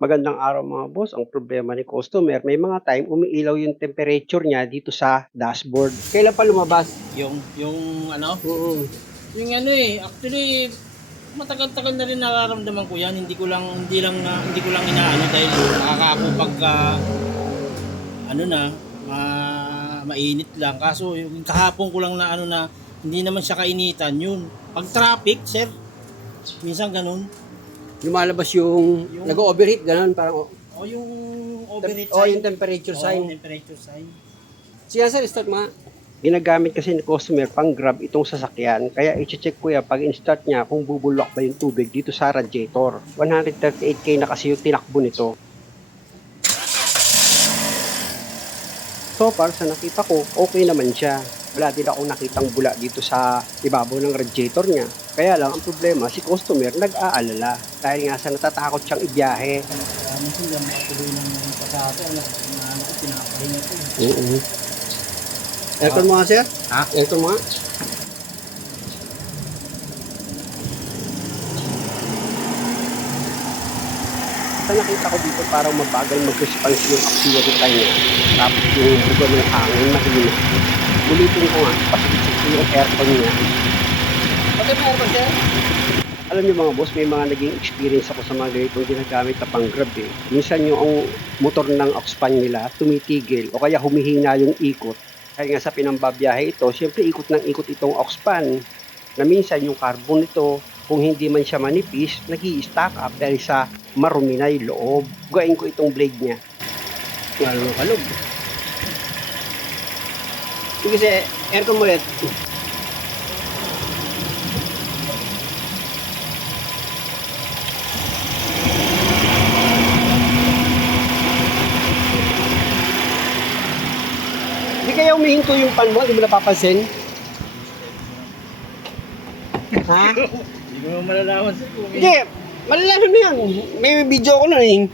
Magandang araw mga boss. Ang problema ni customer, may mga time umiilaw yung temperature niya dito sa dashboard. Kailan pa lumabas? Yung ano, Mm. yung ano actually matagal-tagal na rin nararamdaman ko 'yan. Hindi ko lang inaano dahil nakakaako pagka ano na, mainit lang. Kaso yung kahapon ko lang na ano na hindi naman siya kainitan yun. Pag traffic, sir, minsan ganun. Lumalabas yung Yung- nag-overheat, ganun, parang O yung overheat yung temperature sign. temperature sign. Siya sir, start mga. Ginagamit kasi ni customer pang grab itong sasakyan, kaya i-check ko yan pag in-start niya kung bubulok ba yung tubig dito sa radiator. 138k na kasi yung tinakbo nito. So far sa nakita ko, okay naman siya. Wala din akong nakitang bula dito sa ibabaw ng radiator niya. Kaya lang ang problema, si customer nag-aalala dahil nga sa natatakot siyang ibiyahe. Minsan lang makatuloy ng pasado, ano ko, pinapahinga ko. Aircon mo nga sir? Ha? Aircon mo nga? Sa nakita ko dito parang mabagal mag-response yung auxiliary fan niya. Tapos yung buga ng hangin mahina. Ulitin ko nga, pasikip ko yung aircon niya. Bakit mo ba, sir? Alam niyo mga boss, may mga naging experience ako sa mga ganitong ginagamit na pang grab eh. Minsan yung ang motor ng aux fan nila tumitigil o kaya humihina yung ikot. Kaya nga sa pinambabiyahe ito, syempre ikot ng ikot itong aux fan. Na minsan yung carbon nito, kung hindi man siya manipis, nag-i-stack up dahil sa marumi na yung loob. Bugain ko itong blade niya. Lalo kalog. Kasi aircon mo ulit. Hindi kaya umihinto yung pan mo, hindi mo napapansin? Ha? Hindi ko naman malalaman, sir. Hindi, malalaman mo yan. May video ako nun eh.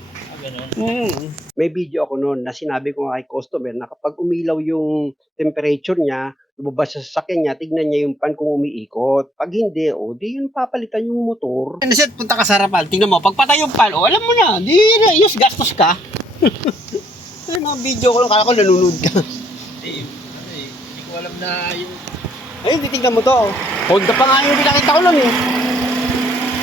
Ganun. May video ako noon na sinabi ko nga kay customer na kapag umilaw yung temperature niya, lumabas sa sasakyan niya, tignan niya yung pan kung umiikot. Pag hindi, di yun papalitan yung motor. Ano siya, punta ka sa harapan, tingnan mo, pagpatay yung pan, alam mo na, di na, yes, gastos ka. Yung mga video ko lang, kala ko nanonood ka. Hindi ko alam na yung... Ayun, titignan mo to. Honda pa nga yung pinakita ko nun eh.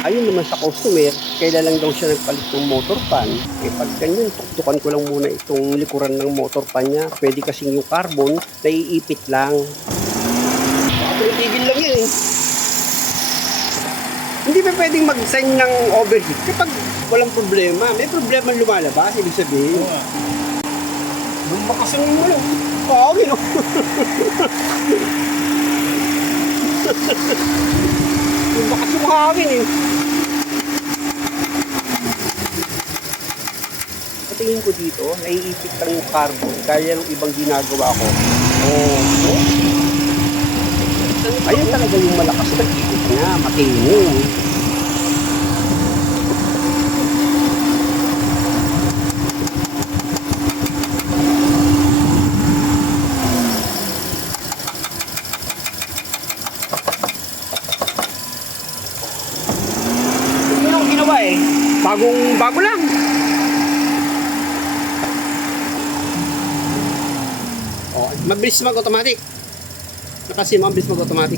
Ayun naman sa customer, kailan lang daw siya nagpalit ng motor pan. Eh pag ganyan, tuktukan ko lang muna itong likuran ng motor pan niya. Pwede kasing yung carbon, naiipit lang. Tigil lang yan eh. Hindi pa pwedeng mag-sign ng overheat kapag walang problema. May problema lumalabas, ibig sabihin. Oo nga. Bumakasan mo lang. Oo, gino. Bumakas yung hangin eh. Tingin ko dito, naiipit lang yung carbon kaya ng ibang ginagawa ko. Ayun talaga yung malakas na ikot niya, matino. Yun ang ginawa eh. Bago lang. Oh, mabilis mag-automatic. Kasi mabilis mag-automatic.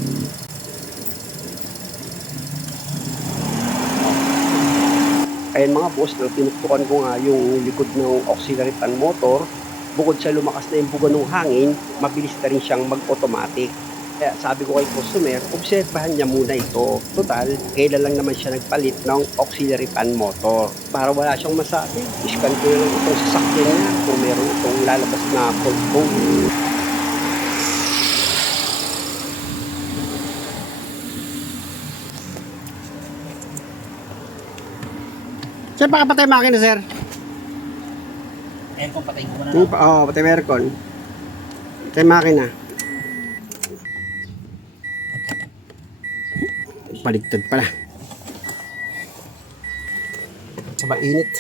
Ayan mga boss, nang tinuktukan ko nga yung likod ng auxiliary fan motor, bukod sa lumakas na yung buga ng hangin, mabilis na rin siyang mag-automatic. Kaya sabi ko kay customer, obserbahan niya muna ito. Total, kailan lang naman siya nagpalit ng auxiliary fan motor. Para wala siyang masabi, iscan ko lang itong sasakyan niya kung meron itong lalabas na fault code. Sir, pakapatay makina, sir. Ayan kung patayin ko muna. Oo, patay aircon. Patay makina. Baligtad pala. Sa mainit.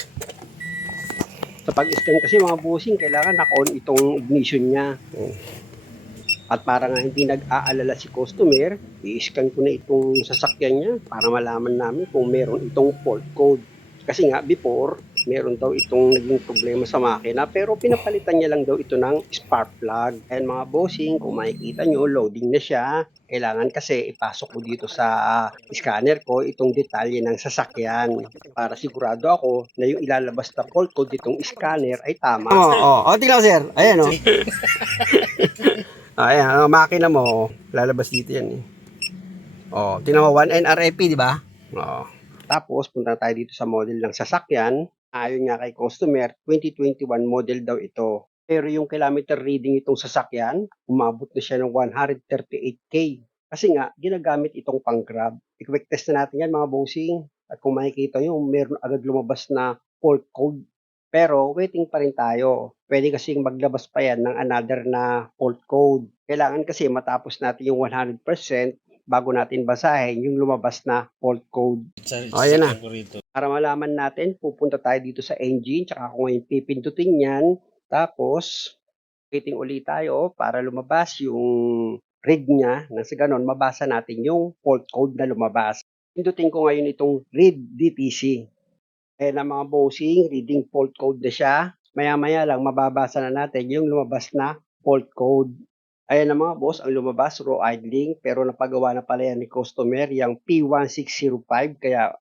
Sa pag-scan kasi mga busing, kailangan naka-on itong ignition niya. At para nga hindi nag-aalala si customer, i-scan ko na itong sasakyan niya para malaman namin kung meron itong fault code. Kasi nga before, meron daw itong naging problema sa makina pero pinapalitan niya lang daw ito ng spark plug. And mga bossing, kung makikita nyo, loading na siya. Kailangan kasi ipasok ko dito sa scanner ko itong detalye ng sasakyan para sigurado ako na yung ilalabas na fault code ditong scanner ay tama. Tingnan sir. Ayan ayan, ang makina mo, lalabas dito yan tingnan mo 1 NRFP, di ba? Tapos, punta tayo dito sa model ng sasakyan. Ayon nga kay customer, 2021 model daw ito. Pero yung kilometer reading itong sasakyan, umabot na siya ng 138K. Kasi nga, ginagamit itong pang-grab. I-quick test na natin yan mga bossing. At kung makikita nyo, meron agad lumabas na fault code. Pero waiting pa rin tayo. Pwede kasing maglabas pa yan ng another na fault code. Kailangan kasi matapos natin yung 100% bago natin basahin yung lumabas na fault code. Ayan na. Para malaman natin, pupunta tayo dito sa engine, tsaka kung ngayon pipindutin yan, tapos waiting ulit tayo para lumabas yung read niya, nang sa ganon, mabasa natin yung fault code na lumabas. Pindutin ko ngayon itong read DTC. Ayan na mga bossing, reading fault code na siya. Maya-maya lang, mababasa na natin yung lumabas na fault code. Ayan na mga boss, ang lumabas, raw idling, pero napagawa na pala yan ni customer, yung P1605, kaya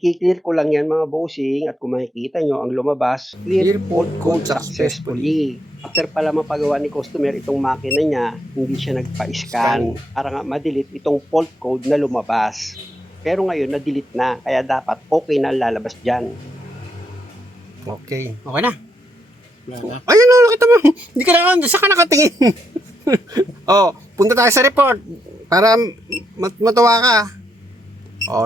i-clear ko lang yan mga bossing, at kung makikita nyo, ang lumabas, clear fault code successfully. After pala mapagawa ni customer itong makina niya, hindi siya nagpa-scan, para nga ma-delete itong fault code na lumabas. Pero ngayon, na-delete na, kaya dapat okay na lalabas dyan. Okay na. Ayun nakita mo, hindi ka na, saan ka nakatingin? Punta tayo sa report para matuwa ka.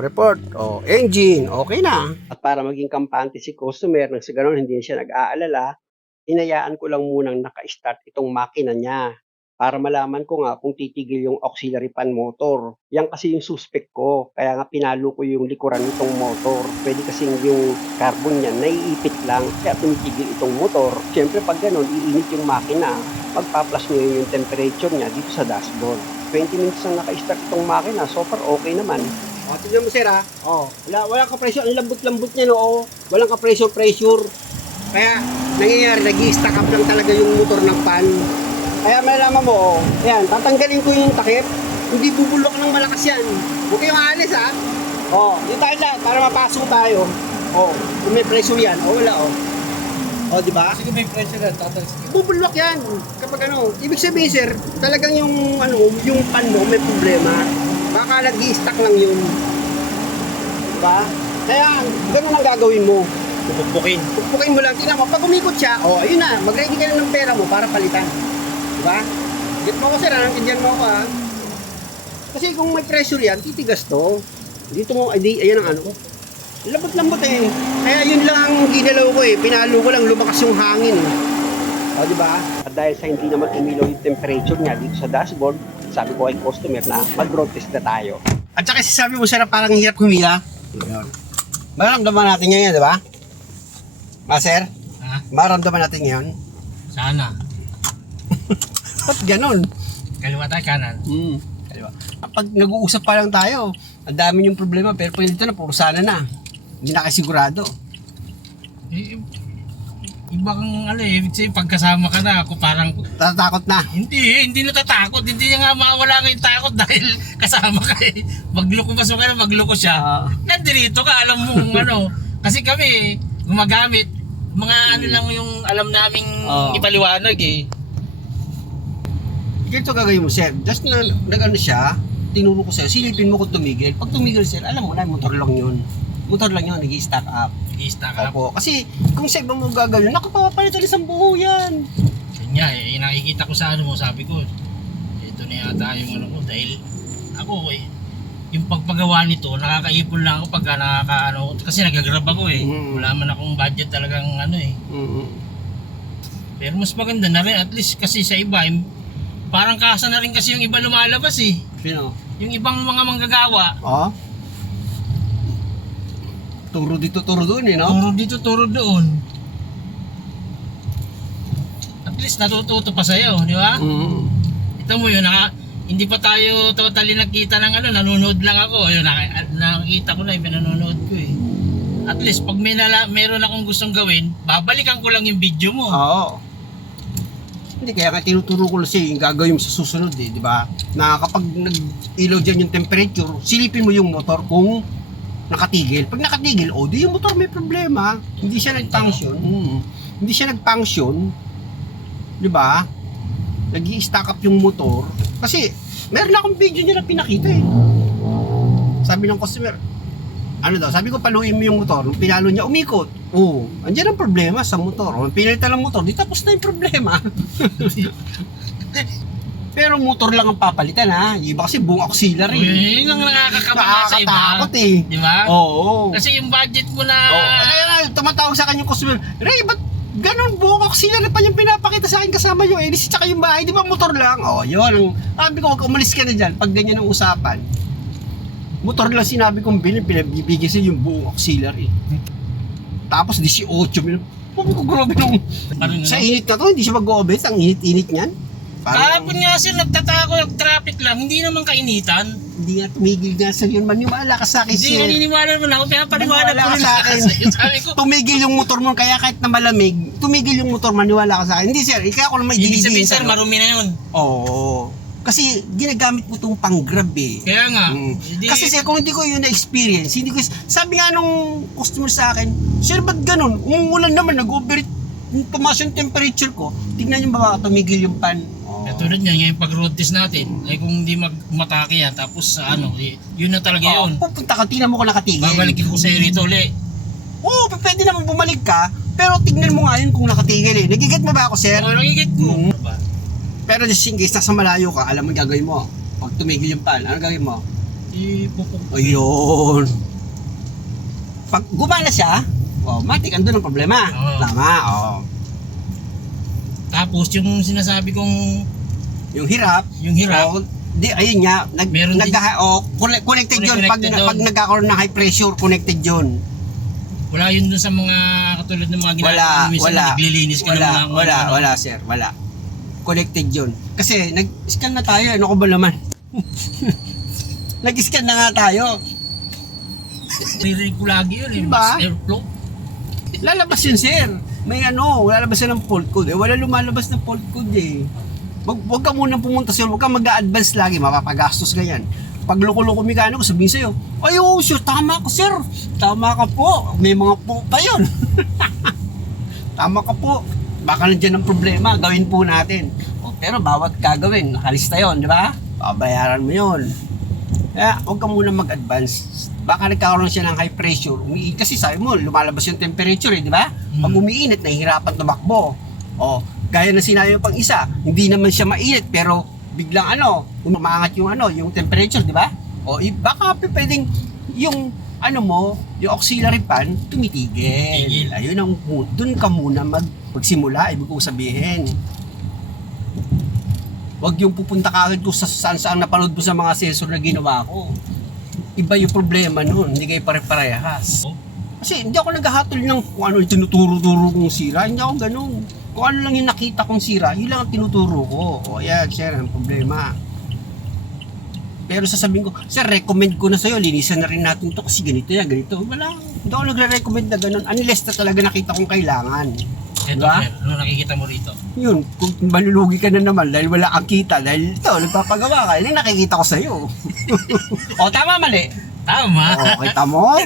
Report. Engine. Okay na. At para maging kampante si customer nang sa ganun hindi siya nag-aalala, hinayaan ko lang munang naka-start itong makina niya para malaman ko nga kung titigil yung auxiliary fan motor. Yan kasi yung suspect ko. Kaya nga pinalo ko yung likuran nitong motor. Pwede kasing yung carbon niya naiipit lang kaya tumitigil itong motor. Siyempre pag ganun, iinit yung makina. Magpa-plus nyo yung temperature niya dito sa dashboard. 20 minutes na naka-start itong makina, so far okay naman. Tignan mo sir walang ka-pressure, ang lambot-lambot niya walang ka-pressure. Kaya nangyayari, nag-i-stack up lang talaga yung motor ng fan. Kaya malalaman mo, yan, tatanggalin ko yung takip, hindi bubulok ng malakas yan. Huwag kayong aalis dito tayo lang, para mapasok tayo. Kung may pressure yan, wala di ba? Kasi kung may pressure yan, Bubulok yan. Kapag ibig sabihin sir, talagang yung yung pan mo may problema. Baka nag-i-stack lang yun. Diba? Kaya, ganun ang gagawin mo. Pupukpukin mo lang. Tingnan mo, pag umikot siya, ayun na, mag-ready ka na ng pera mo para palitan. Diba? Get mo ko sir, nandiyan mo ko Kasi kung may pressure yan, titigas to. Dito mo, ayan ang lambot-lambot Kaya yun lang ang ginalaw ko Pinalo ko lang, lumakas yung hangin diba? At dahil sa hindi naman umilaw yung temperature niya dito sa dashboard, sabi ko kay customer na mag-road test na tayo. At saka sabi mo sir, parang hirap humila. Maramdaman natin ngayon, diba? Sir? Maramdaman natin ngayon? Sana. Ba't ganon? Kaliwa tayo, kanan. Kaliwa. Pag nag-uusap pa lang tayo, ang dami yung problema, pero pag dito na, puro sana na. Hindi na kayo sigurado. Iba kang pagkasama ka na, ako parang Natatakot na. hindi natatakot, hindi nga mawala ng takot dahil kasama ka Magloko pa ka na, magloko siya. Nandito ka, alam mo kasi kami gumagamit mga lang yung alam naming ipaliwanag Ganito gagawin mo sir, just na nag-ano siya, tinuro ko sa'yo, silipin mo kung tumigil. Pag tumigil sir, alam mo na, motor lang yun, nag-i-stack up. Opo, kasi kung sa ibang mo gagawin, nakapapalitan isang buo yan. Yun nga nakikita ko sa sabi ko, ito na yata yung dahil ako yung pagpagawa nito, nakakaipon lang ako pagka kasi nagagrab ako wala man akong budget talagang Pero mas maganda na rin, at least kasi sa iba, parang kasa na rin kasi yung iba lumalabas Sino? Yung ibang mga manggagawa. Turo dito, turo doon Turo dito, turo doon. At least natututo pa sa'yo, di ba? Ito mo yun, hindi pa tayo totally nakita ng nanonood lang ako. Yun, nakikita ko na yung pinanonood ko At least pag meron akong gustong gawin, babalikan ko lang yung video mo. Oo. Hindi, kaya nga tinuturo ko lang sa'yo yung gagawin mo sa susunod eh, di ba? Na kapag nag-ilaw dyan yung temperature, silipin mo yung motor kung nakatigil. Pag nakatigil, di yung motor may problema. Hindi siya nag-function. Hindi siya nag-function. Di ba? Nag-i-stack up yung motor. Kasi, meron akong video niya na pinakita eh. Sabi ng customer, sabi ko paluin mo yung motor. Nung pinalo niya, umikot. Andyan ang problema sa motor. Nung pinalitan ng motor, di tapos na yung problema. Pero motor lang ang papalitan ha. Yung iba kasi buong auxiliary. Yun ang nakakakaba sa iba. Nakakatakot eh. Di ba? Oo. Kasi yung budget mo na... Kaya nga, tumatawag sa akin yung customer, Ray, ba't ganun buong auxiliary pa yung pinapakita sa akin kasama yung hélice tsaka yung bahay, di ba motor lang? Yun. Sabi ko, wag umalis ka na dyan pag ganyan ang usapan. Motor lang sinabi kong pinabibigay sa yung buong auxiliary. Tapos 18 mil. Sabi ko, grabe nung... Sa init na to, hindi siya mag-o-obes. Ang init-init niyan. Kahapon nga sir, nagtatako, nag-traffic lang. Hindi naman kainitan. Hindi nga tumigil nga sir yun. Maniwala ka sa akin Hindi, sir. naniniwala naman ako. Kaya paniwala Maniwala ko ka rin sa akin. Sabi ko, Tumigil yung motor mo. Kaya kahit na malamig, tumigil yung motor. Maniwala ka sa akin. Hindi sir, ikaw ko naman ibig idinigil sabihin sir, marumi na yun. Oo. Kasi ginagamit mo itong pang-grab eh. Kaya nga. Kasi sir, kung hindi ko yun na-experience, hindi ko, sabi nga nung customer sa akin, sir, ba't ganun? Umuulan naman, nag-overheat, tumaas yung temperature ko, tignan yung baka tumigil yung pan. Tulad niya, yung pag-road test natin, ay kung hindi matake yan, tapos yun na talaga yun. Pupunta ka, tingnan mo kung nakatigil. Babalikin ko sa'yo rito ulit. Pwede naman bumalik ka, pero tignan mo nga yun kung nakatigil eh. Nagiget mo ba ako, sir? Nagigit ko. Pero just in case, nasa malayo ka, alam mo gagawin mo. Pag tumigil yung pan, ano gagawin mo? Ayun. Pag gumana siya, matik, andun ang problema. Tama, Tapos yung sinasabi kong yung hirap, ayun nga, connected yun. Pag nagkakaroon ng high pressure, connected yun. Wala yun dun sa mga katulad ng mga ginagawa minsan na naglilinis ka ng mga wala sir, wala. Connected yun. Kasi nag-scan na tayo, ano ko ba naman? Nag-scan na nga tayo. Ririnig ko lagi yun eh, Diba? mas airflow. Lalabas yun sir. May lalabas yan ng fault code eh. Wala lumalabas ng fault code eh. Huwag ka munang pumunta sir, huwag ka mag-a-advance lagi, mapapagastos ka yan. Pag loko-loko mekaniko, sabihin sa'yo, sir, tama ka sir. Tama ka po. May mga po pa yun. Tama ka po. Baka nandiyan ang problema, gawin po natin. Pero bawat gagawin, nakalista yun, di ba? Babayaran mo yun. Kaya huwag ka muna mag-advance. Baka nagkakaroon siya ng high pressure. Kasi sabi mo, lumalabas yung temperature di ba? Pag umiinit, nahihirapan tumakbo. Gaya na sinabi pang isa, hindi naman siya mainit, pero biglang umaangat yung temperature, di ba? Baka pwedeng yung yung auxiliary fan, tumitigil. Ayun doon ka muna magsimula, ibig kong sabihin. Huwag yung pupunta ka agad kung saan napanood mo sa mga sensor na ginawa ko. Iba yung problema nun, hindi kayo pare-parehas. Kasi hindi ako naghahatol ng kung ano yung tinuturo-turo kong sira, hindi ako ganun. Kung ano lang yung nakita kong sira, yun lang ang tinuturo ko. Sir, ang problema. Pero sasabihin ko, sir, recommend ko na sa'yo, linisan na rin natin to kasi ganito yan, ganito. Wala, hindi ako nagre-recommend na ganun. Unless na talaga nakita kong kailangan. Ito, diba? sir, ano nakikita mo rito? Yun, kung malulugi ka na naman dahil wala kang kita, dahil ito, nagpapagawa ka, yun ang nakikita ko sa'yo. Tama, mali. Tama. Kita mo?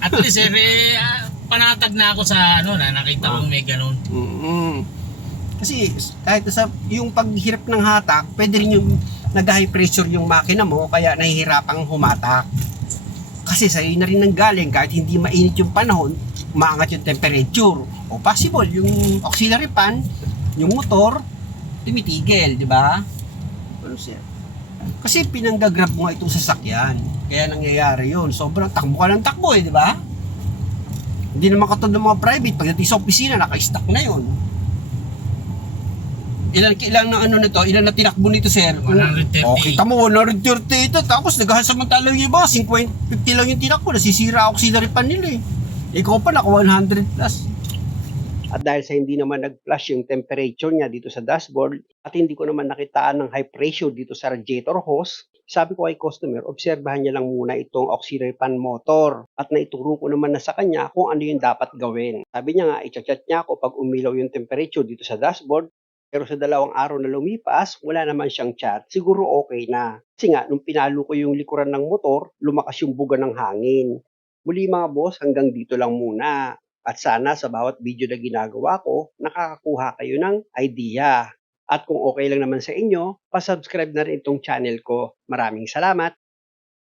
At least, sir, panatag na ako sa na nakita kong may ganun. Kasi kahit yung paghirap ng hatak, pwede rin yung nag-high pressure yung makina mo, kaya nahihirapang humatak. Kasi sa'yo na rin nanggaling, kahit hindi mainit yung panahon, umaangat yung temperature. Possible, yung auxiliary fan, yung motor, tumitigil, di ba? Kasi pinanggagrab mo nga itong sasakyan. Kaya nangyayari yun. Sobrang takbo ka ng takbo di ba? Hindi naman katulad ng mga private. Pagdating sa opisina, naka-stack na yun. Ilan na tinakbo nito, sir? 130. Kita mo, 130 ito. Tapos naghasamantala yung iba, 50 lang yung tinakbo. Nasisira auxiliary fan nila eh. Ikaw pa, naka 100 plus. At dahil sa hindi naman nag-flash yung temperature niya dito sa dashboard at hindi ko naman nakitaan ng high pressure dito sa radiator hose, sabi ko kay customer, obserbahan niya lang muna itong auxiliary fan motor at naituro ko naman na sa kanya kung ano yung dapat gawin. Sabi niya nga, i-chat niya ako pag umilaw yung temperature dito sa dashboard. Pero sa 2 araw na lumipas, wala naman siyang chat. Siguro okay na. Kasi nga, nung pinalo ko yung likuran ng motor, lumakas yung buga ng hangin. Muli mga boss, hanggang dito lang muna. At sana sa bawat video na ginagawa ko, nakakakuha kayo ng idea. At kung okay lang naman sa inyo, pasubscribe na rin itong channel ko. Maraming salamat!